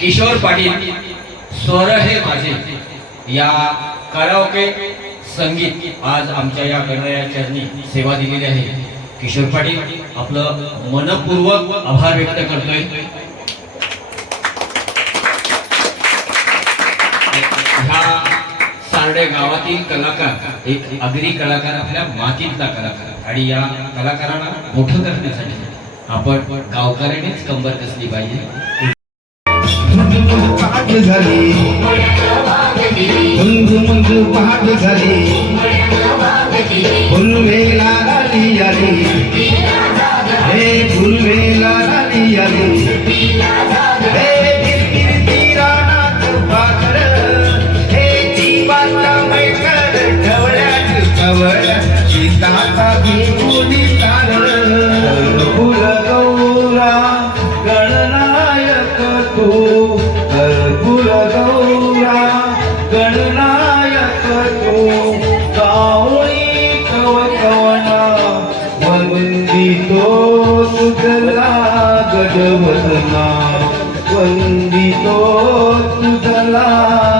किशोर पाटील स्वर हे माझे. या काळाओके संगीत आज आमच्या या गणराया चरणी सेवा दिलेली आहे. किशोर पाटील आपलं मनपूर्वक आभार व्यक्त करतोय. ह्या सारडे गावातील कलाकार एक अग्री कलाकार आपल्या मातीतला कलाकार. आणि या कलाकारांना मोठं करण्यासाठी आपण गावकऱ्यांनीच कंबर कसली पाहिजे. पहाट झाली मंद मंद पहाट झाली.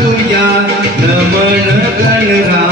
दुनिया नमन गणरा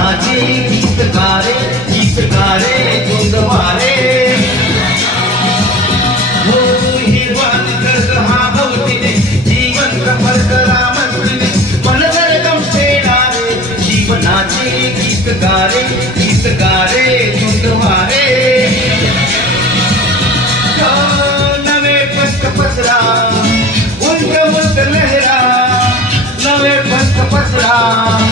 नाचे गीतकारे गीतकारे गुंगवारे हो हिरवा निसर्ग हा भवतीने जीवन सफल करा मंत्रीने मन नरकम फेडारे जीवनाचे गीतकारे गीतकारे गुंगवारे नवे पस्त पसरा उंच उंच लहरा. नवे पस्त पसरा.